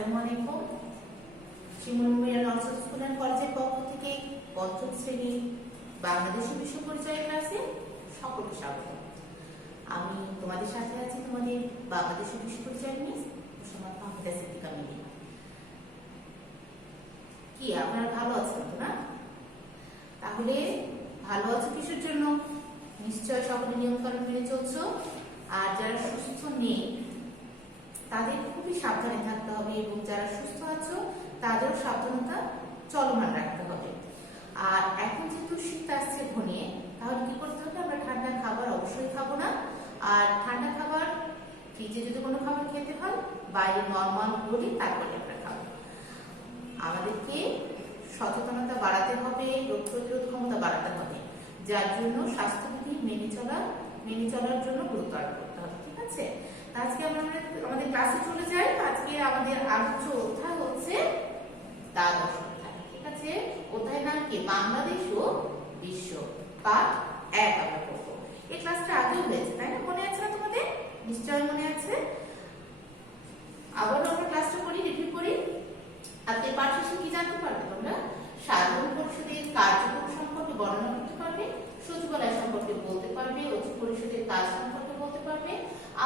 আসসালামু আলাইকুম। শিমুলমিয়া নর্সারি school and কলেজের পক্ষ থেকে পঞ্চম শ্রেণীর বাংলাদেশি বিষয় পরিচয় ক্লাসে সকলকে স্বাগত। আমি তোমাদের সাথে আছি তোমাদের বাংলাদেশি বিষয় পরিচয় মিস মুসম্মদ মাহমুদা সিদ্দিকা মিলি। কি আপনারা ভালো আছেন তো না? তাহলে ভালো আছো কিসের জন্য? নিশ্চয় সকলে নিয়মকানুন মেনে চলছো। আর যারা সুস্থ নেই তাদের খুবই সাবধানে থাকতে হবে, এবং যারা সুস্থ আছো তাদেরও সাবধানতা চলমান রাখতে হবে। আর এখন যেহেতু শীত আসছে ঘনিয়ে, তাহলে কি করতে হবে? আমরা ঠান্ডা খাবার অবশ্যই খাবো না। আর ঠান্ডা খাবার ফ্রিজে যদি কোনো খাবার খেতে হয়, বাইরে নর্মাল বলি তারপরে আমরা খাবো। আমাদেরকে সচেতনতা বাড়াতে হবে, রোগ প্রতিরোধ ক্ষমতা বাড়াতে হবে, যার জন্য স্বাস্থ্যবিধি মেনে চলার জন্য গুরুত্ব আরোপ করতে হবে। ঠিক আছে? আজকে আমরা আমাদের ক্লাসে চলে যাই। আজকে আমাদের আলোচ্য অধ্যায় হচ্ছে দ্বাদশ অধ্যায়। ঠিক আছে? অধ্যায়ের নাম কি? বাংলাদেশ ও বিশ্ব, পাঠ 1 আমরা পড়বো। এই ক্লাসটা আগেও হয়েছে, তাই না? মনে আছে না তোমাদের? নিশ্চয়ই মনে আছে। আবার আমরা ক্লাসটা করি, রিভিউ করি। আজকে পাঠ শেষে কি জানতে পারবে তোমরা? সাধারণ পরিষদের কার্যক্রম সম্পর্কে বর্ণনা করতে পারবে, সচিবালয় সম্পর্কে বলতে পারবে, অতি পরিষদের কাজ সম্পর্কে বলতে পারবে,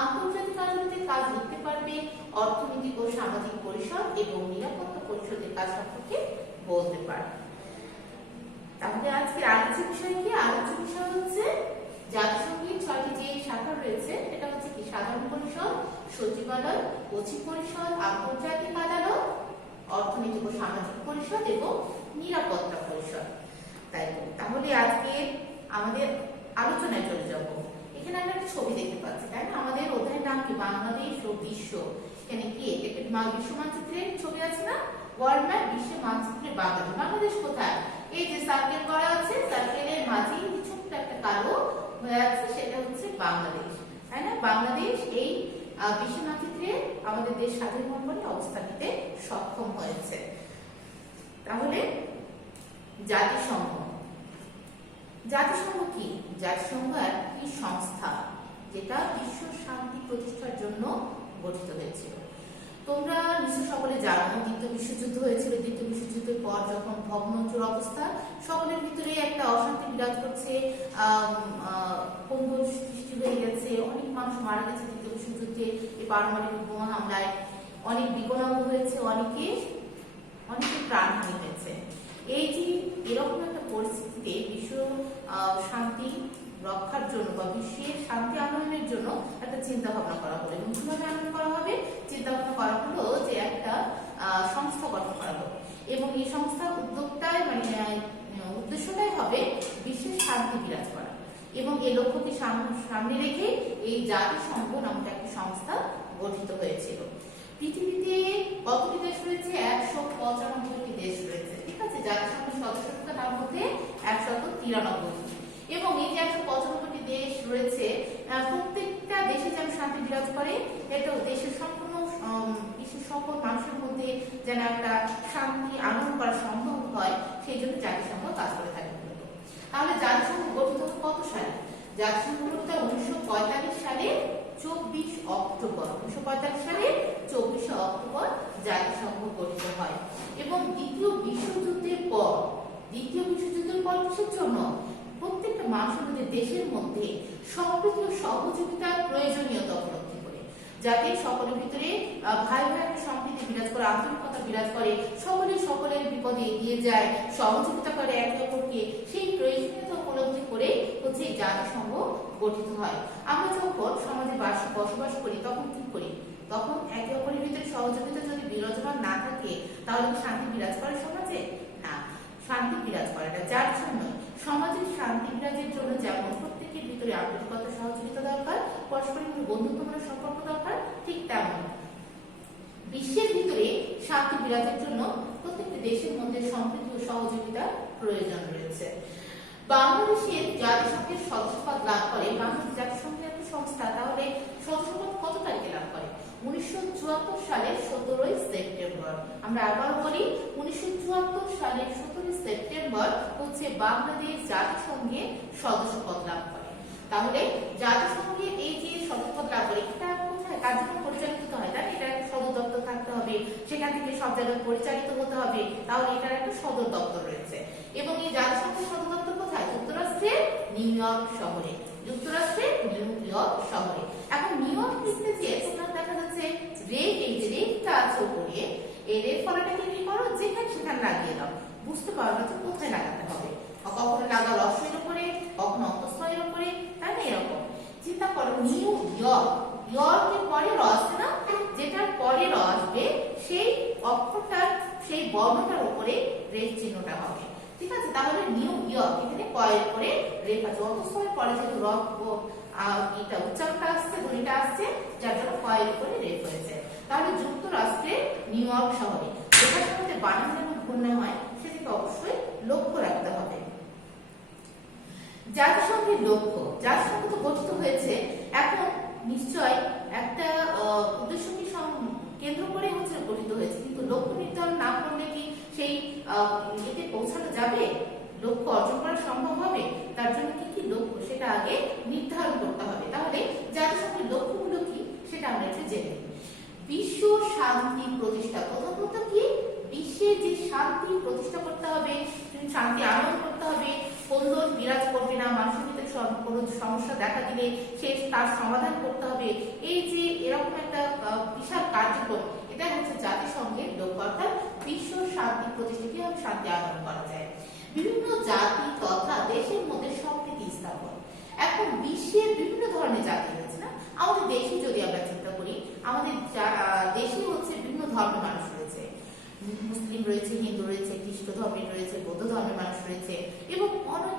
আন্তর্জাতিক আদালতের কাজ লিখতে পারবে, অর্থনৈতিক ও সামাজিক পরিষদ এবং নিরাপত্তা পরিষদের কাজ সম্পর্কে বলতে পারবে। তাহলে আজকে আলোচ্য বিষয় কি? আলোচ্য বিষয় হচ্ছে জাতিসংঘের 6টি যে শাখা রয়েছে, এটা হচ্ছে কি? সাধারণ পরিষদ, সচিবালয়, অতি পরিষদ, আন্তর্জাতিক আদালত, অর্থনৈতিক ও সামাজিক পরিষদ এবং নিরাপত্তা পরিষদ। তাই তো, তাহলে আজকে আমাদের আলোচনায় চলে যাব। এখানে আমরা একটা ছবি দেখতে পাচ্ছি, তাই না? আমাদের অধ্যায়ের নাম কি? বাংলাদেশ ও বিশ্ব। এখানে কি বিশ্ব মানচিত্রের ছবি আছে না? ওয়ার্ল্ড ম্যাপ, বিশ্ব মানচিত্রে বাংলাদেশ। বাংলাদেশ কোথায়? এই যে সার্কেল করা আছে, সার্কেলের মাঝে ছোট্ট একটা কালো হয়ে আছে, সেটা হচ্ছে বাংলাদেশ, তাই না? বাংলাদেশ এই বিশ্ব মানচিত্রে আমাদের দেশ স্বাধীন করে অবস্থান নিতে সক্ষম হয়েছে। তাহলে জাতিসংঘ কি? জাতিসংঘ একটি সংস্থা, যেটা বিশ্ব শান্তি প্রতিষ্ঠার জন্য গঠিত হয়েছিল। তোমরা নিশ্চয় সকলে জানো, দ্বিতীয় বিশ্বযুদ্ধ হয়েছিল। দ্বিতীয় বিশ্বযুদ্ধের পর যখন ভগ্নচুর অবস্থা, সকলের ভিতরে একটা অশান্তি বিরাজ করছে, কোন্দল সৃষ্টি হয়ে গেছে, অনেক মানুষ মারা গেছে দ্বিতীয় বিশ্বযুদ্ধে। এই পারমাণবিক বোমা হামলায় অনেক বিকলাঙ্গ হয়েছে, অনেকে প্রাণহানি হয়েছে। এই যে এরকম একটা পরিস্থিতিতে বিশ্ব শান্তি রক্ষার জন্য বা বিশ্বের শান্তি আনয়নের জন্য একটা চিন্তা ভাবনা করা হলো। এবং কিভাবে আনয়ন করা হবে? চিন্তা ভাবনা করা হলো যে একটা সংস্থা গঠন করা হলো, এবং এই সংস্থার উদ্দেশ্যটাই হবে বিশ্বের শান্তি বিরাজ করা। এবং এই লক্ষ্যকে সামনে রেখে এই জাতিসংঘ নামক একটা সংস্থা গঠিত হয়েছিল। পৃথিবীতে কতটি দেশ রয়েছে? 195টি দেশ রয়েছে। ঠিক আছে? জাতিসংঘের সদস্যতার নাম হচ্ছে 193। এবং এই যে 195টি দেশ রয়েছে, প্রত্যেকটা দেশে যেন শান্তি বিরাজ করে, এটা দেশের সম্পূর্ণ বিশ্বের সকল মানুষের মধ্যে যেন একটা শান্তি আনয়ন করা সম্ভব হয়, সেই জন্য জাতিসংঘ কাজ করে থাকে। তাহলে জাতিসংঘ গঠিত কত সালে? জাতিসংঘ গঠিত 1945 সালে 24 অক্টোবর। 1945 সালে 24 অক্টোবর জাতিসংঘ গঠিত হয়। এবং দ্বিতীয় বিশ্বযুদ্ধের পর কিসের জন্য? প্রত্যেকটা মানুষের মধ্যে, দেশের মধ্যে সম্প্রীতি ও সহযোগিতার প্রয়োজনীয়তা উপলব্ধি করে, যাতে সকলের ভিতরে ভাই ভাইয়ের সম্প্রীতি বিরাজ করে, আন্তরিকতা বিরাজ করে, সকলের বিপদে এগিয়ে যায়, সহযোগিতা করে একে অপরকে, সেই প্রয়োজনীয়তা উপলব্ধি করে হচ্ছে জাতিসংঘ গঠিত হয়। আমরা যখন সমাজে বসবাস করি, তখন কি করি? তখন একে অপরের ভিতরে সহযোগিতা যদি বিরাজমান না থাকে, তাহলে শান্তি বিরাজ করে সমাজে? না, শান্তি বিরাজ করে না। যার জন্য সমাজের শান্তি বিরাজের জন্য যেমন প্রত্যেকের ভিতরে আন্তরিকতা, সহযোগিতা দরকার, পরস্পরের মধ্যে বন্ধুত্বপূর্ণ সম্পর্ক দরকার, ঠিক তেমন বিশ্বের ভিতরে শান্তি বিরাজের জন্য প্রত্যেকটি দেশের মধ্যে সম্প্রীতি ও সহযোগিতার প্রয়োজন রয়েছে। বাংলাদেশের জাতিসংঘের সদস্যপদ লাভ করে, বাংলাদেশ জাতিসংঘের একটা সংস্থা, তাহলে সদস্যপদ কত তারিখে লাভ করে? 1974 সালের 17 সেপ্টেম্বর। আমরা আবার বলি, 1974 সালের 17 সেপ্টেম্বর হচ্ছে বাংলাদেশ জাতিসংঘে সদস্যপদ লাভ করে। তাহলে জাতিসংঘের এই যে সদস্যপদ লাভ করে, এটা কোথায় কার্যক্রম পরিচালিত হয়? তাই এটা সদর দপ্তর থাকতে হবে, সেখানে যেখান থেকে সব জায়গায় পরিচালিত হতে হবে, তাহলে এটার একটা সদর দপ্তর রয়েছে। এবং এই জাতিসংঘের সদর দপ্তর কোথায়? যুক্তরাষ্ট্রের নিউ ইয়র্ক শহরে। যুক্তরাষ্ট্রের নিউ ইয়র্ক শহরে। এখন নিউ ইয়র্ক লিখতে যে তোমরা দেখা যাচ্ছে রেড, এই যে রেডটা আছে উপরে, এই রেড ফলাটাকে কি করো, যেখানে সেখানে লাগিয়ে দাও। বুঝতে পারো না যে কোথায় লাগাতে হবে। কখনো লাগাও রস্যের উপরে, কখনো অন্তঃস্থয়ের উপরে, তাই না? এরকম চিন্তা করো, নিউ ইয়র্ক, ইয়র্কের পরে র আসছে না, যেটার পরে র আসবে সেই অক্ষরটার, সেই বর্ণটার উপরে রেড চিহ্নটা হবে। ঠিক আছে? তাহলে নিউ ইয়র্ক, এখানে কয়ের উপরে রেড আছে, অন্তঃস্থয়ের পরে যেহেতু র এটা উচ্চারণটা আসছে, ধ্বনিটা আসছে, যার জন্য কয়ের উপরে রেড হয়েছে। তাহলে যুক্তরাষ্ট্রের নিউ ইয়র্ক শহরে যেটার সাথে বানান যেন ভুল না হয় সেদিকে অবশ্যই লক্ষ্য রাখতে হবে। জাতিসংঘের লক্ষ্য, জাতিসংঘ তো গঠিত হয়েছে, এখন নিশ্চয় একটা উদ্দেশ্যকে কেন্দ্র করে হচ্ছে গঠিত হয়েছে, কিন্তু লক্ষ্য নির্ধারণ না করলে কি সেই এতে পৌঁছানো যাবে? লক্ষ্য অর্জন করা সম্ভব হবে? তার জন্য কি কি লক্ষ্য সেটা আগে নির্ধারণ করতে হবে। তাহলে জাতিসংঘের লক্ষ্যগুলো কি সেটা আমরা একটু জেনে নিই। বিশ্ব শান্তি প্রতিষ্ঠা, প্রথমত কি? বিশ্বে যে শান্তি প্রতিষ্ঠা করতে হবে, শান্তি আনয়ন করতে হবে, কোন্দল বিরাজ করবে না, মানুষের ভিতরে কোনো সমস্যা দেখা দিলে সে তার সমাধান করতে হবে। এই যে এরকম একটা বিশাল কার্যক্রম, এটা হচ্ছে জাতিসংঘের লক্ষ্য, অর্থাৎ বিশ্ব শান্তি প্রতিষ্ঠা, কিভাবে শান্তি আনয়ন করা যায়। বিভিন্ন জাতি তথা দেশের মধ্যে সম্প্রীতি স্থাপন। এখন বিশ্বের বিভিন্ন ধরনের জাতি রয়েছে না, আমাদের দেশে যদি আমরা চিন্তা করি, আমাদের দেশে হচ্ছে বিভিন্ন ধর্মের মানুষ রয়েছে, মুসলিম রয়েছে, হিন্দু রয়েছে, খ্রিস্ট ধর্মের রয়েছে, বৌদ্ধ ধর্মের মানুষ রয়েছে এবং অনেক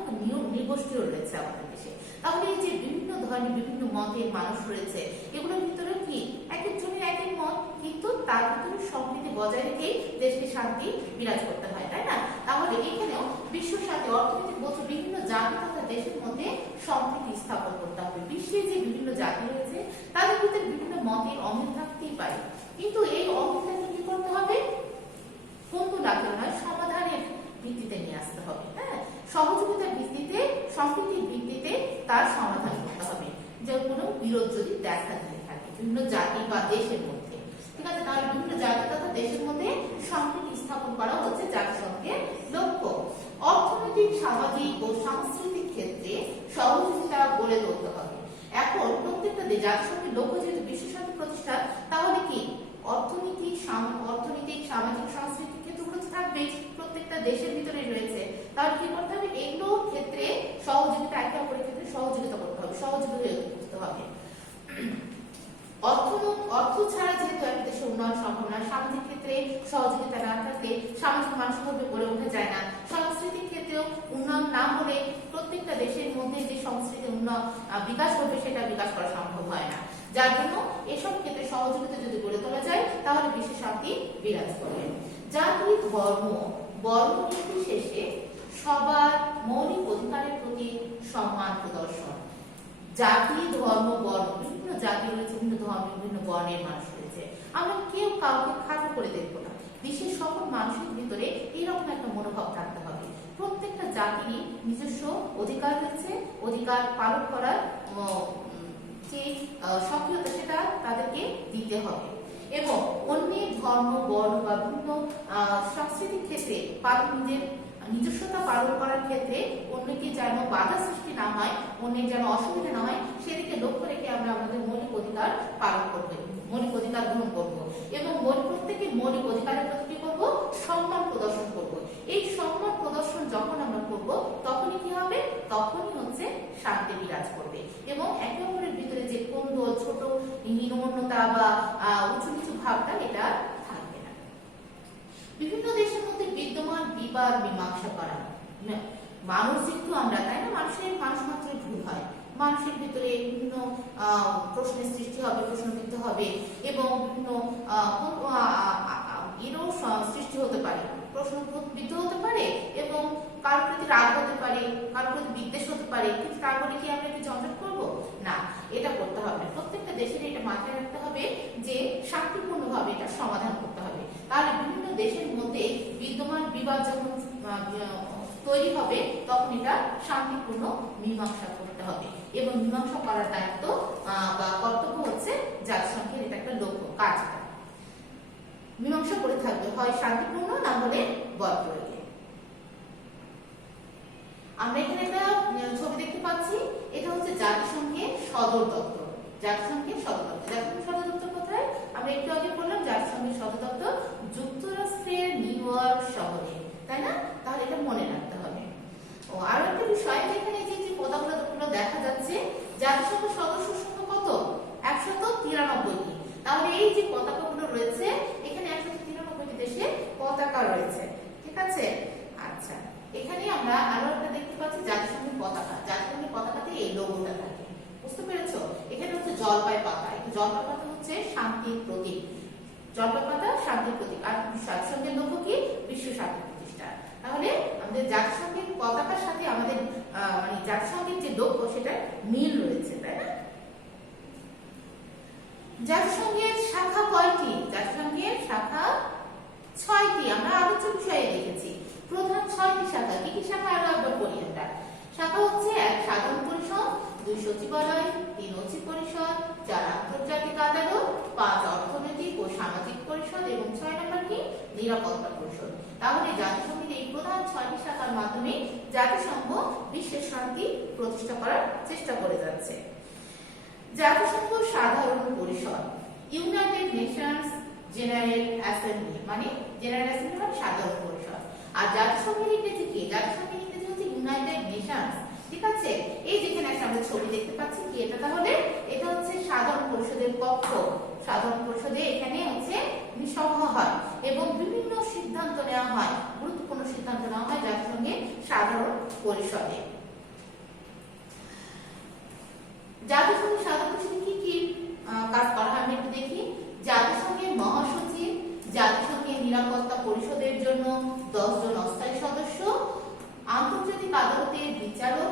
নৃগোষ্ঠীও রয়েছে আমাদের দেশে। তাহলে এই যে বিভিন্ন ধর্মের বিভিন্ন মতের মানুষ রয়েছে, এগুলোর ভিতরে কি এক একজনের এক এক মত, কিন্তু তার ভিতরে সম্প্রীতি বজায় রেখে দেশকে শান্তি বিরাজ করতে হয়, তাই না? তাহলে এখানেও বিশ্ব শান্তি, অর্থনৈতিক বলছে বিভিন্ন জাতি তথা দেশের মধ্যে সম্প্রীতি স্থাপন করতে হবে। বিশ্বে যে বিভিন্ন জাতি রয়েছে তাদের ভিতরে বিভিন্ন মতের অমিল থাকতেই পারে, কিন্তু এই অমিলটাকে কি করতে হবে? কিন্তু রাখতে হয়, সমাধানের ভিত্তিতে নিয়ে আসতে হবে। হ্যাঁ, সহযোগিতার ভিত্তিতে, সম্প্রীতির ভিত্তিতে তার সমাধান করতে হবে, যে কোনো বিরোধ যদি দেখা দিয়ে থাকে বিভিন্ন জাতি বা দেশের মধ্যে। ঠিক আছে? তাহলে বিভিন্ন জাতি তথা দেশের মধ্যে সম্প্রীতি স্থাপন করা হচ্ছে জাতিসংঘের লক্ষ্য। অর্থনৈতিক, সামাজিক ও সাংস্কৃতিক ক্ষেত্রে সহযোগিতা গড়ে তুলতে হবে। এখন প্রত্যেকটা জাতিসংঘের লক্ষ্য যেহেতু বিশ্ব শান্তি প্রতিষ্ঠা, তাহলে কি অর্থনৈতিক, সামাজিক, সাংস্কৃতিক ক্ষেত্রগুলো থাকবে, প্রত্যেকটা দেশের ভিতরে রয়েছে। তাহলে কি করতে হবে? এগুলো ক্ষেত্রে সহযোগিতা, একে অপরের ক্ষেত্রে সহযোগিতা করতে হবে, সহযোগী হয়ে উঠতে হবে। অর্থ ছাড়া যেহেতু একটা দেশের উন্নয়ন সম্ভব না, সামাজিক ক্ষেত্রে সহযোগিতা না থাকলে সামাজিক মানসিকভাবে গড়ে ওঠা যায় না, সাংস্কৃতিক ক্ষেত্রেও উন্নয়ন না হলে প্রত্যেকটা দেশের মধ্যে যে সংস্কৃতি বিকাশ হবে সেটা বিকাশ করা সম্ভব হয় না। যার জন্য এসব ক্ষেত্রে সহযোগিতা যদি গড়ে তোলা যায় তাহলে বিশ্ব শান্তি বিরাজ করবে। জাতি, ধর্ম, বর্ণ নির্বিশেষে সবার মৌলিক অধিকারের প্রতি সম্মান প্রদর্শন। জাতি, ধর্ম, বর্ণ, বিভিন্ন জাতি রয়েছে, বিভিন্ন ধর্ম, বিভিন্ন বর্ণের মানুষ রয়েছে, আমরা কেউ কাউকে খাটো করে দেখবো না। বিশ্বের সকল মানুষের ভিতরে এইরকম একটা মনোভাব থাকতে হবে, প্রত্যেকটা জাতিরই নিজস্ব অধিকার রয়েছে, অধিকার পালন করার যে সক্রিয়তা সেটা তাদেরকে দিতে হবে। এবং অন্যের ধর্ম, বর্ণ বা বিভিন্ন সাংস্কৃতিক ক্ষেত্রে নিজস্বতা পালন করার ক্ষেত্রে অন্যকে যেন বাধা সৃষ্টি না হয়, অন্যের যেন অসুবিধা না হয়, সেদিকে লক্ষ্য রেখে আমরা আমাদের মৌলিক অধিকার পালন করব, মৌলিক অধিকার গ্রহণ করব এবং প্রত্যেকের মৌলিক অধিকারের প্রতি কি করব? সম্মান প্রদর্শন করব। এই সম্মান প্রদর্শন যখন আমরা করব তখনই কি হবে? তখনই হচ্ছে শান্তি বিরাজ করবে এবং একে অপরের ভিতরে যে কোন্দল, ছোট হীনমন্যতা বা উঁচু নিচু ভাবটা এটা থাকবে না। বিভিন্ন দেশের মধ্যে বিদ্যমান বিবাদ মীমাংসা করা। মানুষ যেহেতু আমরা, তাই না? মানুষ মাত্রই ভুল হয়, মানুষের ভিতরে বিভিন্ন প্রশ্নের সৃষ্টি হবে, প্রশ্নবিদ্ধ হবে এবং বিভিন্ন এরও সৃষ্টি হতে পারে, প্রশ্নবিদ্ধ হতে পারে এবং কারোর প্রতি রাগ হতে পারে, কারোর প্রতি বিদ্বেষ হতে পারে, কিন্তু তারপরে কি আমরা কি ঝঞ্ঝট করবো? না, এটা করতে হবে। প্রত্যেকটা দেশের এটা মাথায় রাখতে হবে যে শান্তিপূর্ণভাবে এটা সমাধান করতে হবে। তাহলে বিভিন্ন দেশের মধ্যে বিদ্যমান বিবাদ যখন তৈরি হবে তখন এটা শান্তিপূর্ণ মীমাংসা করতে হবে এবং মীমাংসা করার দায়িত্ব বা কর্তব্য হচ্ছে জাতিসংঘের, এটা একটা লক্ষ্য, কাজ। মীমাংসা করে থাকবে, হয় শান্তিপূর্ণ না হলে বল প্রয়োগে। আমরা এখানে একটা ছবি দেখতে পাচ্ছি, এটা হচ্ছে জাতিসংঘের সদর দপ্তর। জাতিসংঘের সদর দপ্তর, জাতিসংঘের সদর দপ্তর কোথায়? আমরা একটু আগে বললাম জাতিসংঘের সদর দপ্তর যুক্তরাষ্ট্রের নিউ ইয়র্ক শহরে, তাই না? তাহলে এটা মনে রাখতে হবে। ও আরো একটা বিষয়, এখানে যে যে পতাকাগুলো দেখা যাচ্ছে, জাতিসংঘের সদস্য সংখ্যা কত? 193টি। তাহলে এই যে পতাকাগুলো রয়েছে, এখানে 193টি দেশের পতাকা রয়েছে, ঠিক আছে? আচ্ছা, এখানে আমরা আরো একটা দেখতে পাচ্ছি জাতিসংঘের পতাকা। জাতিসংঘের পতাকাতে এই লোগোটা থাকে, বুঝতে পেরেছো? এখানে হচ্ছে জলপাই পাতা, এই জলপাই পাতা হচ্ছে শান্তির প্রতীক। জলপাই পাতা শান্তির প্রতীক। আর জাতিসংঘের লক্ষ্য কি? বিশ্ব শান্তি প্রতিষ্ঠা। তাহলে আমাদের জাতিসংঘের পতাকার সাথে আমাদের মানে জাতিসংঘের যে লক্ষ্য সেটা মিল রয়েছে, তাই না? জাতিসংঘের শাখা কয়টি? জাতিসংঘের শাখা 6টি। আমরা আলোচ্য বিষয়ে দেখেছি প্রধান 6টি শাখা। কি কি শাখা আরো একবার পড়ি আমরা। শাখা হচ্ছে 1 সাধারণ পরিষদ, 2 সচিবালয়, 3 অচিব পরিষদ, 4 আন্তর্জাতিক আদালত, 5 অর্থনৈতিক ও সামাজিক পরিষদ এবং 6 নম্বর কি? নিরাপত্তা পরিষদ। তাহলে জাতিসংঘের এই প্রধান 6টি শাখার মাধ্যমে জাতিসংঘ বিশ্বের শান্তি প্রতিষ্ঠা করার চেষ্টা করে যাচ্ছে। জাতিসংঘ সাধারণ পরিষদ, ইউনাইটেড নেশনস জেনারেল অ্যাসেম্বলি, মানে জেনারেল অ্যাসেম্বলি মানে সাধারণ পরিষদ। আর জাতিসংঘের ইংরেজি কি? জাতিসংঘের ইংরেজি হচ্ছে ইউনাইটেড নেশনস, ঠিক আছে? এই যেখানে একটা আমরা ছবি দেখতে পাচ্ছি কি এটা? তাহলে এটা হচ্ছে সাধারণ পরিষদের কক্ষ। সাধারণ পরিষদে এখানে হচ্ছে সভা হয় এবং বিভিন্ন সিদ্ধান্ত নেওয়া হয়, গুরুত্বপূর্ণ সিদ্ধান্ত নেওয়া হয় জাতিসংঘের সাধারণ পরিষদে। জাতিসংঘের সাধারণ পরিষদে কি কি কাজ করা হয় আমরা একটু দেখি। জাতিসংঘের মহাসচিব, জাতিসংঘের নিরাপত্তা পরিষদের জন্য 10 জন অস্থায়ী সদস্য, আন্তর্জাতিক আদালতের বিচারক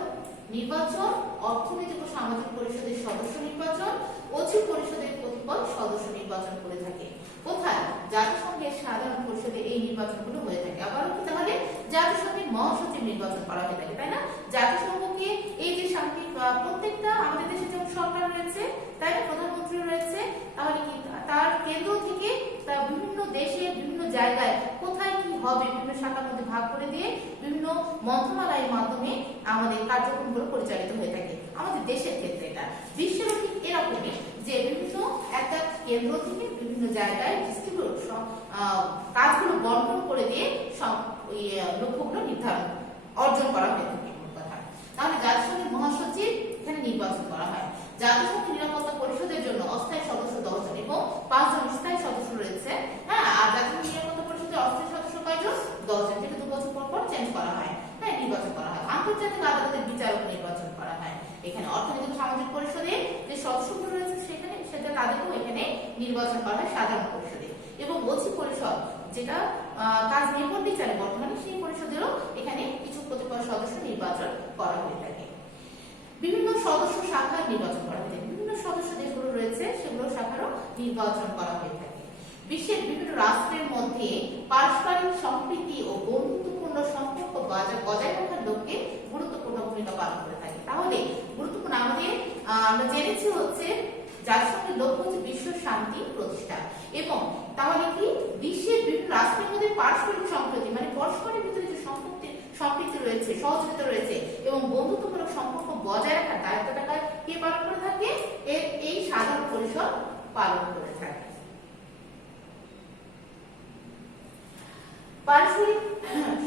নির্বাচন, অর্থনৈতিক ও সামাজিক পরিষদের সদস্য নির্বাচন, অচিব পরিষদের কতিপয় সদস্য নির্বাচন করে থাকে। কোথায়? জাতিসংঘের সাধারণ পরিষদে এই নির্বাচনগুলো হয়ে থাকে। আবারও কি? তাহলে জাতিসংঘের মহাসচিব নির্বাচন করা হয়ে থাকে, তাই না? জাতিসংঘকে এই যে শান্তি প্রত্যেকটা আমাদের দেশে যেমন সরকার রয়েছে, তাই না, প্রধানমন্ত্রী রয়েছে, তাহলে কি তার কেন্দ্র থেকে তা বিভিন্ন দেশে বিভিন্ন জায়গায় কোথায় কি হবে বিভিন্ন শাখার মধ্যে ভাগ করে দিয়ে বিভিন্ন মন্ত্রণালয়ের মাধ্যমে আমাদের কার্যক্রমগুলো পরিচালিত হয়ে থাকে। আমাদের দেশের ক্ষেত্রে এটা, বিশ্বেরও ঠিক এরকমই, যে বিভিন্ন একটা কেন্দ্র থেকে বিভিন্ন জায়গায় ডিস্ট্রিবিউট কাজগুলো বন্টন করে দিয়ে সব ওই লক্ষ্যগুলো নির্ধারণ অর্জন করা হয়ে থাকে। তাহলে জাতিসংঘের মহাসচিব এখানে নির্বাচন করা হয়। জাতিসংঘের নিরাপত্তা পরিষদের জন্য অস্থায়ী সদস্য 10 জন এবং 5 জন স্থায়ী সদস্য রয়েছে। হ্যাঁ, আর জাতিসংঘের নিরাপত্তা পরিষদের অস্থায়ী সদস্য কয়জন? 10 জন, যেটা 2 বছর পর পর চেঞ্জ করা হয়। হ্যাঁ, নির্বাচন করা হয়। আন্তর্জাতিক আদালতের বিচারক নির্বাচন করা হয়। এখানে অর্থনৈতিক সামাজিক পরিষদের যে সদস্যগুলো রয়েছে সেখানে সেটা তাদেরকেও এখানে নির্বাচন করা হয় সাধারণ পরিষদে। এবং অচিব পরিষদ যেটা কাজ নির্ভর বিচারে বর্তমানে, সেই পরিষদেরও এখানে কিছু কতিপয় সদস্য নির্বাচন করা হয়ে থাকে। বিভিন্ন সদস্য শাখার নির্বাচন করা হয়ে থাকে। বিভিন্ন সদস্য দেশগুলো রয়েছে সেগুলো শাখারও নির্বাচন করা হয়ে থাকে। বিশ্বের বিভিন্ন রাষ্ট্রের মধ্যে পারস্পরিক সম্প্রীতি ও বন্ধুত্বপূর্ণ সম্পর্ক বজায় রাখার লক্ষ্যে গুরুত্বপূর্ণ ভূমিকা পালন করে থাকে। তাহলে গুরুত্বপূর্ণ আমাদের আমরা জেনেছি হচ্ছে জাতিসংঘের লক্ষ্য হচ্ছে বিশ্ব শান্তি প্রতিষ্ঠা। এবং তাহলে কি বিশ্বের বিভিন্ন রাষ্ট্রের মধ্যে পারস্পরিক সম্প্রীতি মানে পরস্পরের ভিতরে যে সম্প্রীতি রয়েছে, সহযোগিতা রয়েছে এবং বন্ধুত্বমূলক সম্পর্ক বজায় রাখার দায়িত্বটা কে পালন করে থাকে? এই সাধারণ পরিষদ পালন করে থাকে। পারস্পরিক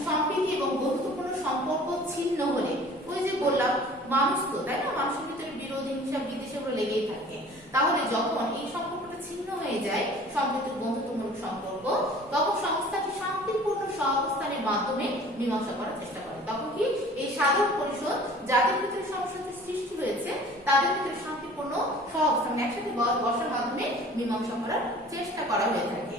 সম্প্রীতি এবং বন্ধুত্বপূর্ণ সম্পর্ক ছিন্ন হলে, ওই যে বললাম মানুষ তো, তাই না, মানুষের ভিতরে বিরোধ, হিংসা, বিদ্বেষ এগুলো লেগেই থাকে। তাহলে যখন এই সম্পর্কটা ছিন্ন হয়ে যায়, সম্প্রীতি বন্ধুত্বমূলক সম্পর্ক, তখন সংস্থাটি শান্তিপূর্ণ সহাবস্থানের মাধ্যমে মীমাংসা করার চেষ্টা করে। তখন কি এই সাধারণ পরিষদ যাদের ভিতরে সমস্যার সৃষ্টি হয়েছে তাদের ভিতরে শান্তিপূর্ণ সহাবস্থান একসাথে বসার মাধ্যমে মীমাংসা করার চেষ্টা করা হয়ে থাকে।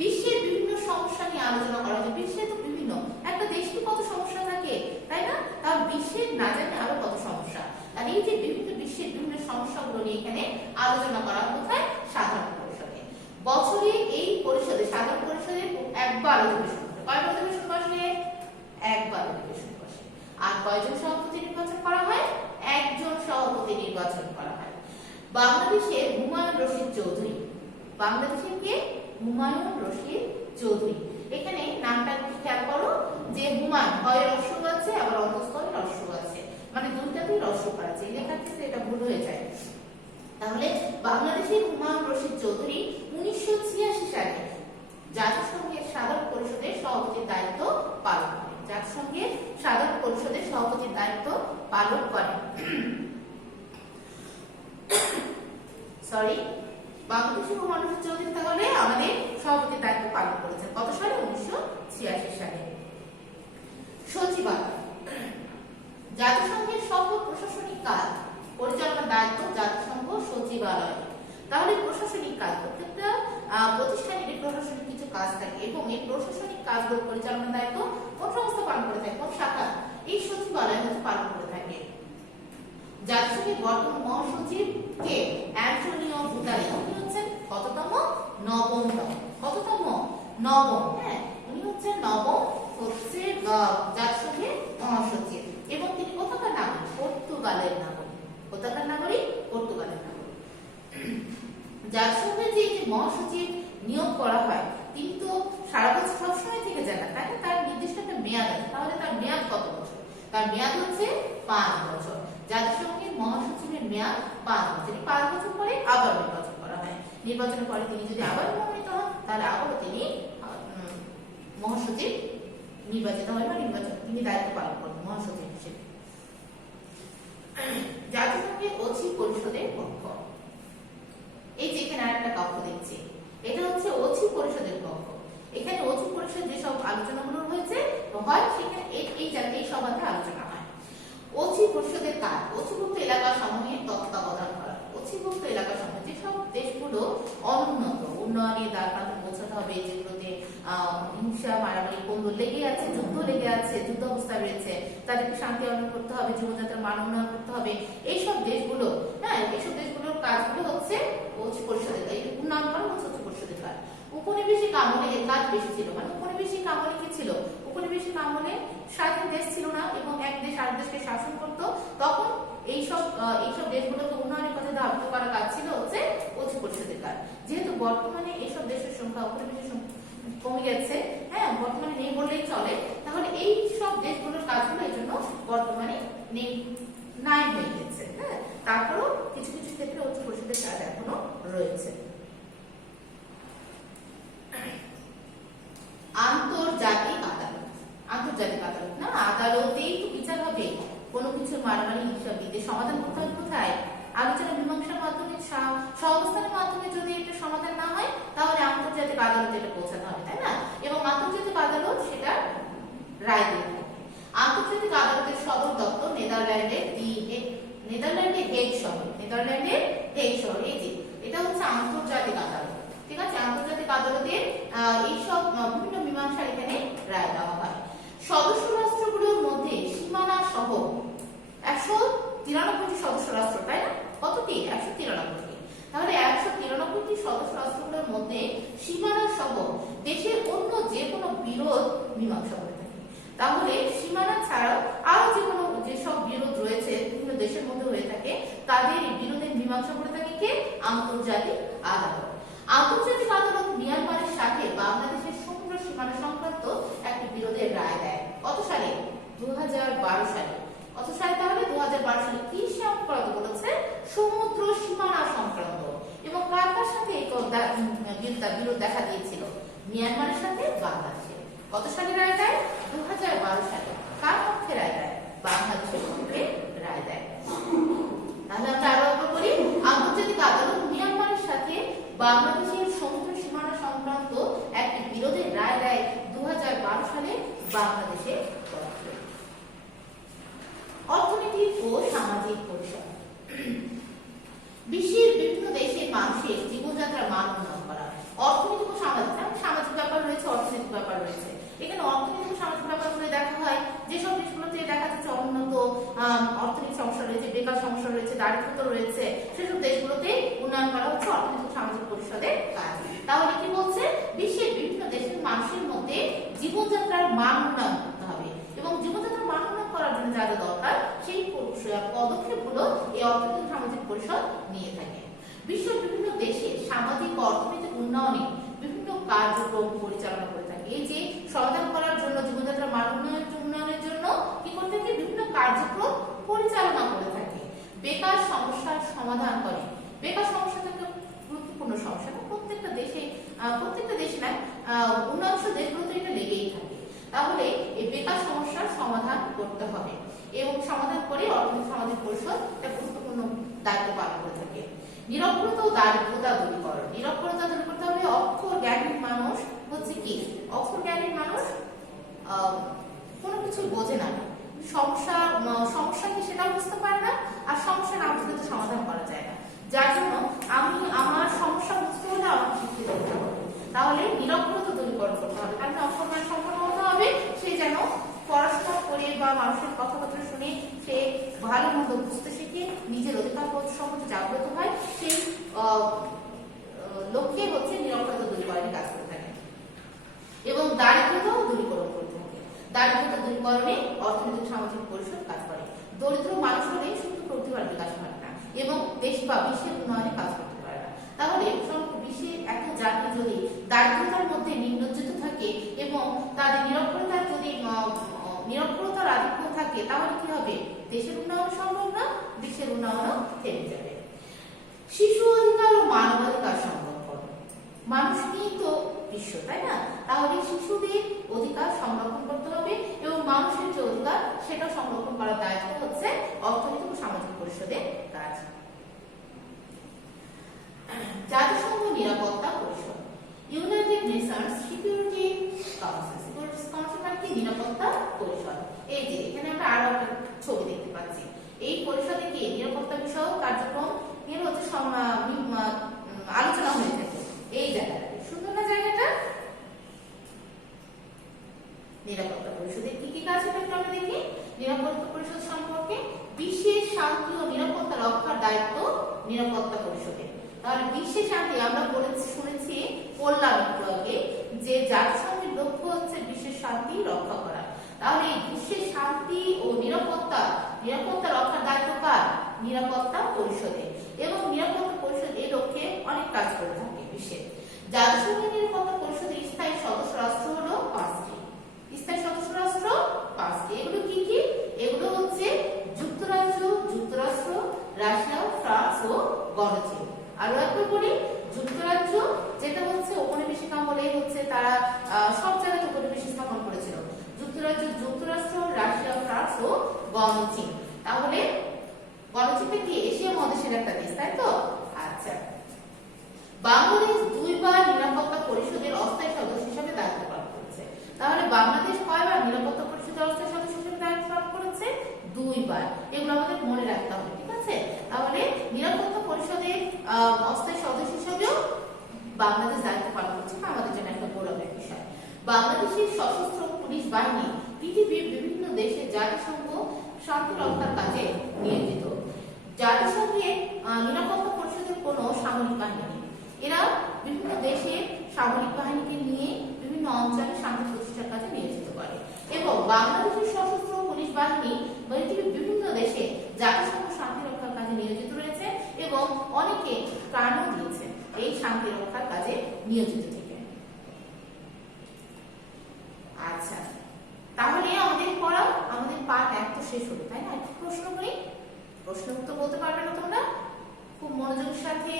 বিশ্বের বিভিন্ন সমস্যা নিয়ে আলোচনা করা হয়। বিশ্বে তো বিভিন্ন, একটা দেশে কত সমস্যা থাকে, তাই না? তার বিশ্বের না জানে আরো কত সমস্যা। আর এই যে বিভিন্ন বিশ্বের বিভিন্ন সমস্যাগুলো নিয়ে এখানে আলোচনা করা কোথায়? সাধারণ পরিষদে। বছরে এই পরিষদে, সাধারণ পরিষদে একবার অধিবেশন হয়। কয়বার অধিবেশন বসে? একবার অধিবেশন বসে। আর কয়জন সভাপতি নির্বাচন করা হয়? একজন সভাপতি নির্বাচন করা হয়। বাংলাদেশের হুমায়ুন রশিদ চৌধুরী, বাংলাদেশের কে? হুমায়ুন রশিদ চৌধুরী। এখানে নামটা একটু খেয়াল করো যে হুমায়ুন হয় রস্য আছে আবার অন্তঃস্থলে রস্য আছে, মানে দুইটাতেই রস্য আছে, লেখার ক্ষেত্রে এটা ভুল হয়ে যায়। তাহলে বাংলাদেশের হুমায়ুন রশিদ চৌধুরী 1986 সালে জাতিসংঘের সাধারণ পরিষদের সভাপতির দায়িত্ব পালন করেন। জাতিসংঘের সাধারণ পরিষদের সভাপতির দায়িত্ব পালন করেন। সরি, বাংলাদেশের হুমায়ুন রশিদ চৌধুরী তাহলে আমাদের সভাপতির দায়িত্ব পালন করেছেন কত সালে? 1986 সালে। সচিবালয়, জাতিসংঘের সকল প্রশাসনিক কাজ পরিচালনার দায়িত্ব জাতিসংঘ সচিবালয়। তাহলে প্রশাসনিক কাজ, প্রত্যেকটা প্রতিষ্ঠানের প্রশাসনিক কিছু কাজ থাকে এবং এই প্রশাসনিক কাজগুলো পরিচালনার দায়িত্ব কোন সংস্থা পালন করে থাকে, কোন শাখা? এই সচিবালয় হচ্ছে পালন করে থাকে। জাতিসংঘের বর্তমান মহাসচিব কে? Antonio Guterres. উনি হচ্ছেন কততম? নবমতম। কততম? নবম। হ্যাঁ, উনি হচ্ছেন নবম হচ্ছে জাতিসংঘের মহাসচিব এবং তিনি কোথাকার নাগরিক? পর্তুগালের নাগরিক। কোথাকার নাগরিক? পর্তুগালের নাগরিক। জাতিসংঘের যে মহাসচিব নিয়োগ করা হয় তিনি তো সারা বছর সবসময় থেকে যান না, তাই না? তার নির্দিষ্ট একটা মেয়াদ আছে। তাহলে তার মেয়াদ কত বছর? তার মেয়াদ হচ্ছে 5 বছর। জাতিসংঘের মহাসচিবের মেয়াদ 5 বছর। 5 বছর পরে আবার নির্বাচন করা হয়। নির্বাচনের পরে তিনি যদি আবার মনোনীত হন তাহলে আবারও তিনি মহাসচিব নির্বাচিত হয় বা তিনি দায়িত্ব পালন করেন মহাসচিব হিসেবে। জাতিসংঘের অচি পরিষদের কক্ষ, এই যে এখানে আরেকটা কক্ষ দেখছি, এটা হচ্ছে অচি পরিষদের কক্ষ। এখানে অচি পরিষদ যেসব আলোচনাগুলো হয়েছে হয় সেখানে এই সভাতে আলোচনা হয়। অচি পরিষদের কাজ অচিভুক্ত এলাকা সমূহের তত্ত্বাবধান করা। অচিভুক্ত এলাকা সমূহ যেসব দেশগুলো অনুন্নত, উন্নয়নের দ্বারপ্রান্তে পৌঁছাতে হবে, যেগুলোতে হিংসা মারামারি কোন্দল লেগে আছে, যুদ্ধ লেগে আছে, যুদ্ধ অবস্থা রয়েছে, তাদেরকে শান্তি অর্জন করতে হবে, জীবনযাত্রার মান উন্নয়ন করতে হবে, এইসব দেশগুলো, হ্যাঁ, এইসব দেশগুলোর কাজগুলো হচ্ছে অচি পরিষদের, এই উন্নয়ন করা হচ্ছে অচি পরিষদের কাজ। উপনিবেশিক আমলে এর কাজ বেশি ছিল। মানে উপনিবেশিক আমলে কি ছিল? উপনিবেশিক আমলে স্বাধীন দেশ ছিল না এবং এক দেশ আরেক দেশকে শাসন করত, তখন এইসব দেশগুলোকে উন্নয়নের পথে ধাবিত করার কাজ ছিল হচ্ছে অচি পরিষদের কাজ। যেহেতু বর্তমানে এইসব দেশের সংখ্যা, উপনিবেশের সংখ্যা কমে গেছে, হ্যাঁ, বর্তমানে নেই বললেই চলে, তাহলে এই সব দেশগুলোর কাজগুলো এই জন্য বর্তমানে নাই হয়ে গেছে। হ্যাঁ, তারপরেও কিছু কিছু ক্ষেত্রে অচি পরিষদের কাজ এখনো রয়েছে। আন্তর্জাতিক আদালত, আন্তর্জাতিক আদালত না, আদালতেই তো বিচার হবে। কোনো কিছুর মারামারি হিংসা বিদ্বেষ সমাধান করতে হবে কোথায়? আলোচনা মীমাংসার মাধ্যমে, সহাবস্থানের মাধ্যমে যদি এটা সমাধান না হয় তাহলে আন্তর্জাতিক আদালতে এটা পৌঁছাতে হবে, তাই না? এবং আন্তর্জাতিক আদালত সেটা রায় দিয়ে থাকে। আন্তর্জাতিক আদালতের সদর দপ্তর নেদারল্যান্ডের হেগ শহর। নেদারল্যান্ডের হেগ শহর। এই যে এটা হচ্ছে আন্তর্জাতিক আদালত, ঠিক আছে? আন্তর্জাতিক আদালতে এইসব বিভিন্ন মীমাংসার এখানে রায় দেওয়া হয়। সদস্য রাষ্ট্রগুলোর মধ্যে সীমানা সহ 193টি সদস্য রাষ্ট্র, তাই না? কতটি? 193টি। তাহলে 193টি সদস্য রাষ্ট্রগুলোর মধ্যে সীমানা সহ দেশের অন্য যে কোনো বিরোধ মীমাংসা করে থাকে। তাহলে সীমানা ছাড়াও আরো যেসব বিরোধ রয়েছে বিভিন্ন দেশের মধ্যে হয়ে থাকে, তাদের এই বিরোধের মীমাংসা করে থাকে কে? আন্তর্জাতিক আদালত। আন্তর্জাতিক আদালত মিয়ানমারের সাথে বাংলাদেশের সমুদ্র সীমানা সংক্রান্ত একটি বিরোধের রায় দেয়। কত সালে? 2012 সালে। কত সালে? তাহলে 2012 সালে। কি সংক্রান্ত বলেছে? সমুদ্র সীমানা সংক্রান্ত। এবং কার কার সাথে এই বিরোধ দেখা দিয়েছিল? মিয়ানমারের সাথে বাংলাদেশের। কত সালে রায় দেয়? 2012 সালে। কার পক্ষে রায় দেয়? বাংলাদেশের পক্ষে রায় দেয়। তাহলে আমরা আরো একবার বলি, আন্তর্জাতিক আদালত মিয়ানমারের সাথে বাংলাদেশের সমুদ্র সীমানা সংক্রান্ত একটি বিরোধের রায় দেয় 2012 সালে বাংলাদেশের পক্ষে। অর্থনৈতিক ও সামাজিক পরিষেবা, বিশ্বের বিভিন্ন দেশের মানুষের জীবনযাত্রার মান উন্নয়ন করা। অর্থনৈতিক ও সামাজিক ব্যাপার রয়েছে, অর্থনৈতিক ব্যাপার রয়েছে। এখানে অর্থনৈতিক ও সামাজিক ব্যাপারগুলো দেখা হয় যেসব দেশগুলোতে দেখা যাচ্ছে অনুন্নত অর্থনৈতিক সমস্যা রয়েছে, বেকার সমস্যা রয়েছে, দারিদ্রতা রয়েছে, সেসব দেশগুলোতে উন্নয়ন করা হচ্ছে অর্থনৈতিক ও সামাজিক পরিষদের কাজ। তাহলে কি বলছে? বিশ্বের বিভিন্ন দেশের মানুষের মধ্যে জীবনযাত্রার মান উন্নয়ন করতে হবে এবং জীবনযাত্রার মান উন্নয়ন করার জন্য যা যা দরকার সেই পদক্ষেপগুলো এই অর্থনৈতিক সামাজিক পরিষদ নিয়ে থাকে। বিশ্বের বিভিন্ন দেশে সামাজিক ও অর্থনৈতিক উন্নয়নে বিভিন্ন কার্যক্রম পরিচালনা করে থাকে। এই যে সমাধান করার জন্য জীবনযাত্রার মান উন্নয়নের জন্য কি করে থাকে, বিভিন্ন কার্যক্রম পরিচালনা করে থাকে। বেকার সমস্যার সমাধান করে। বেকার সমস্যা থেকে গুরুত্বপূর্ণ সমস্যা, প্রত্যেকটা দেশে না, উন্নয়নশীল দেশগুলোতে এটা লেগেই থাকে। তাহলে এই বেকার সমস্যার সমাধান করতে হবে এবং সমাধান করে অর্থনৈতিক সামাজিক পরিষদ একটা গুরুত্বপূর্ণ দায়িত্ব পালন করে থাকে। নিরক্ষরতা ও দারিদ্রতা দূরীকরণ। নিরক্ষরতা দূর করতে হবে। অক্ষর জ্ঞানী মানুষ হচ্ছে কি, অক্ষর জ্ঞানী মানুষ কোনো কিছু বোঝে না, সমস্যা কি সেটা বুঝতে পারে না, আর সমস্যা না বুঝলে তো সমাধান করা যায় না। যার জন্য আমি আমার সমস্যা বুঝতে হলে আমাকে শিক্ষিত হতে হবে। তাহলে নিরক্ষরতা দূরীকরণ করতে হবে, কারণ অক্ষর জ্ঞান সম্পন্ন হতে হবে। সে যেন পড়াশোনা করে বা মানুষের কথাবার্তা শুনে সে ভালো মন্দ বুঝতে শিখে নিজের অধিকার সম্পর্কে জাগ্রত হয়, সেই লক্ষ্যে হচ্ছে নিরক্ষরতা দূরীকরণের কাজ করে থাকে। এবং দারিদ্রতাও দূরীকরণ করে থাকে। দারিদ্রতা দূরীকরণে অর্থনৈতিক সামাজিক পরিষদ কাজ করে। দরিদ্র মানুষ হলে শুধু প্রতিভার বিকাশ হয় না এবং দেশ বা বিশ্বের উন্নয়নে কাজ করতে পারে না। তাহলে বিশ্বের একটা জাতি যদি দারিদ্রতার মধ্যে নিমজ্জিত থাকে এবং তাদের নিরক্ষরতার আধিক্য থাকে, তাহলে কি হবে, দেশের উন্নয়ন সম্ভব না, বিশ্বের উন্নয়নও থেমে যাবে। শিশু অধিকার ও মানবাধিকার সংরক্ষণ। মানুষ নিয়েই তো বিশ্ব, তাই না? তাহলে শিশুদের অধিকার সংরক্ষণ করতে হবে এবং মানুষের যে অধিকার সেটা সংরক্ষণ করার দায়িত্ব হচ্ছে অর্থনৈতিক ও সামাজিক পরিষদের কাজ। জাতিসংঘ নিরাপত্তা পরিষদ। United Nations security council. Security council মানে কি, নিরাপত্তা পরিষদ। এই যে এখানে আমরা আরো একটা ছবি দেখতে পাচ্ছি। এই পরিষদে কি নিরাপত্তা বিষয়ক কার্যক্রম নিয়ে হচ্ছে আলোচনা হয়ে থাকে। এই জায়গাটা সুন্দর না জায়গাটা? নিরাপত্তা পরিষদের কি কি কাজ হবে একটু আমরা দেখি। নিরাপত্তা পরিষদ সম্পর্কে বিশ্বের শান্তি ও নিরাপত্তা রক্ষার দায়িত্ব নিরাপত্তা পরিষদের। তাহলে বিশ্বের শান্তি আমরা শুনেছি, বললাম একটু আগে যে জাতিসংঘের লক্ষ্য হচ্ছে বিশ্বের শান্তি রক্ষা করা। তাহলে এই বিশ্বের শান্তি ও নিরাপত্তা রক্ষার দায়িত্ব কার? নিরাপত্তা পরিষদের। এবং নিরাপত্তা পরিষদ এই লক্ষ্যে অনেক কাজ করে থাকে বিশ্বে। জাতিসংঘের নিরাপত্তা পরিষদের স্থায়ী সদস্য রাষ্ট্র হলো 5টি। স্থায়ী সদস্য রাষ্ট্র 5টি। এগুলো কি কি? এগুলো হচ্ছে যুক্তরাজ্য, যুক্তরাষ্ট্র, রাশিয়া, ফ্রান্স ও গণচীন। আরো একবার বলি, যুক্তরাজ্য যেটা হচ্ছে ঔপনিবেশিক আমলে হচ্ছে তারা সব জায়গায় উপনিবেশ স্থাপন করেছিল। যুক্তরাজ্য, যুক্তরাষ্ট্র, রাশিয়া, ফ্রান্স ও গণচীন। তাহলে গণচীনটা কি এশিয়া মহাদেশের একটা দেশ, তাই তো? আচ্ছা, বাংলাদেশ 2 বার নিরাপত্তা পরিষদের অস্থায়ী সদস্য হিসেবে দায়িত্ব পালন করেছে। তাহলে বাংলাদেশ কয়বার নিরাপত্তা পরিষদের অস্থায়ী সদস্য হিসেবে দায়িত্ব পালন করেছে? 2 বার। এগুলো আমাদের মনে রাখতে হবে, ঠিক আছে? তাহলে নিরাপত্তা পরিষদের অস্থায়ী সদস্য হিসেবেও বাংলাদেশ দায়িত্ব পালন করছে, আমাদের জন্য একটা গৌরবের বিষয়। বাংলাদেশের সশস্ত্র পুলিশ বাহিনী পৃথিবীর বিভিন্ন দেশে জাতিসংঘ শান্তি রক্ষার কাজে নিয়োজিত। জাতিসংঘের নিরাপত্তা পরিষদের কোনো সামরিক বাহিনী নেই। এরা বিভিন্ন দেশের সামরিক বাহিনীকে নিয়ে বিভিন্ন অঞ্চলে শান্তি প্রতিষ্ঠার কাজে নিয়োজিত করে। এবং বাংলাদেশের সশস্ত্র পুলিশ বাহিনী পৃথিবীর বিভিন্ন দেশে জাতিসংঘ শান্তি রক্ষার কাজে নিয়োজিত রয়েছে এবং অনেকে প্রাণও দিয়েছে এই শান্তি রক্ষার কাজে নিয়োজিত থেকে। আচ্ছা, তাহলে আমাদের পার্ট 1 তো শেষ হলো, তাই না? একটু প্রশ্ন করি, প্রশ্ন উত্তর বলতে পারবে না তোমরা? খুব মনোযোগের সাথে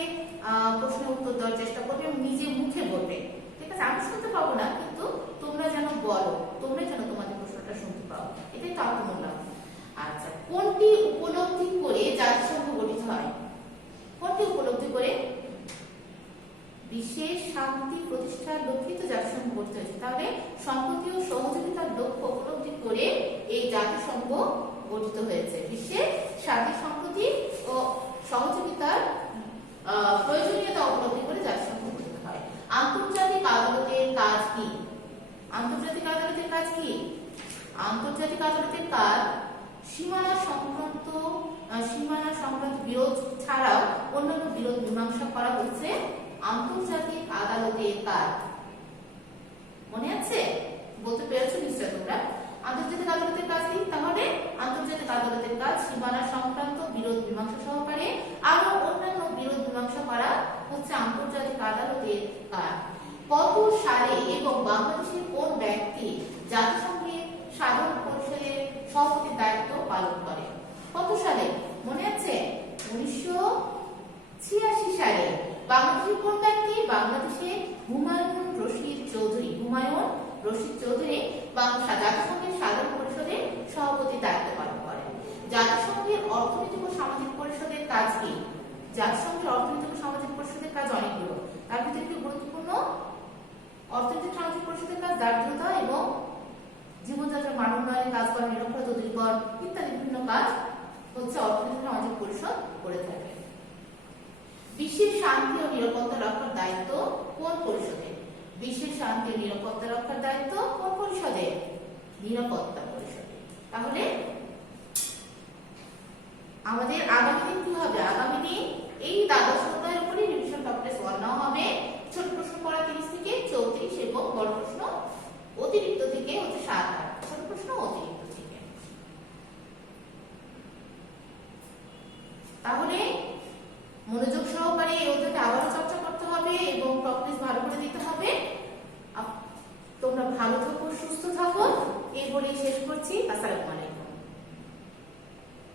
প্রশ্নের উত্তর দেওয়ার চেষ্টা করবে এবং নিজে মুখে বলবে, ঠিক আছে? আমি শুনতে পাবো না, কিন্তু তোমরা যেন বলো, তোমরা যেন তোমাদের প্রশ্নটা শুনতে পাও, এটাই তো আমার বললাম। আচ্ছা, কোনটি উপলব্ধি করে জাতিসংঘ গঠিত হয়? কোনটি উপলব্ধি করে? বিশ্বের শান্তি প্রতিষ্ঠার লক্ষ্যে তো জাতিসংঘ গঠিত হয়েছে। তাহলে সম্প্রতি ও সহযোগিতার লক্ষ্য উপলব্ধি করে এই জাতিসংঘ গঠিত হয়েছে। বিশ্বের শান্তি, সম্প্রতি ও সহযোগিতার প্রয়োজনীয়তা উপলব্ধি করে জাতিসংঘ গঠিত হয়। আন্তর্জাতিক আদালতের কাজ কি? আন্তর্জাতিক আদালতের কাজ কি? আন্তর্জাতিক আদালতের কাজ সীমানা সংক্রান্ত বিরোধ ছাড়াও অন্যান্য বিরোধ মীমাংসা করা হচ্ছে আন্তর্জাতিক আদালতের কাজ। মনে আছে? বলতে পেরেছো নিশ্চয় তোমরা। আন্তর্জাতিক আদালতের কাজ কি? তাহলে আন্তর্জাতিক আদালতের কাজ সীমানা সংক্রান্ত বিরোধ মীমাংসা সহকারে আরো অন্যান্য বিরোধ মীমাংসা করা হচ্ছে আন্তর্জাতিক আদালতের কাজ। কত বাংলাদেশের কোন ব্যক্তি জাতিসংঘের সাধারণ পরিষদের সভাপতির দায়িত্ব পালন করে? কত সালে মনে আছে? 1986 সালে। বাংলাদেশের কোন ব্যক্তি? বাংলাদেশের হুমায়ুন রশিদ চৌধুরী। হুমায়ুন রশিদ চৌধুরী জাতিসংঘের সাধারণ পরিষদের সভাপতির দায়িত্ব পালন করেন। জাতিসংঘের অর্থনৈতিক ও সামাজিক পরিষদের কাজ কি? জাতিসংঘের অর্থনৈতিক ও সামাজিক পরিষদের কাজ অনেকগুলো, তার ভিতরে একটি গুরুত্বপূর্ণ অর্থনৈতিক সামাজিক পরিষদের কাজ দারিদ্রতা এবং জীবনযাত্রার মান উন্নয়নের কাজ করা, নিরক্ষরতা দূরীকরণ ইত্যাদি বিভিন্ন কাজ হচ্ছে অর্থনৈতিক সামাজিক পরিষদ করে থাকে। বিশ্বের শান্তি ও নিরাপত্তা রক্ষার দায়িত্ব কোন পরিষদের? বিশ্বের শান্তি ও নিরাপত্তা রক্ষার দায়িত্ব কোন পরিষদের? নিরাপত্তা পরিষদের। তাহলে আমাদের আগামী দিন কি হবে? আগামী দিন এই দ্বাদশ অধ্যায়ের উপরে রিভিশন টপ টেস্ট 1 নেওয়া হবে। ছোট প্রশ্ন পড়া 30 থেকে 34 এবং বড় প্রশ্ন অতিরিক্ত থেকে হচ্ছে 7 8। ছোট প্রশ্ন অতিরিক্ত থেকে। তাহলে মনোযোগ সহকারে এই অধ্যায়টা আবারও চর্চা করতে হবে এবং টপ টেস্ট ভালো করে দিতে হবে। তোমরা ভালো থাকো, সুস্থ থাকো, এই বলেই শেষ করছি। আসসালামু আলাইকুম।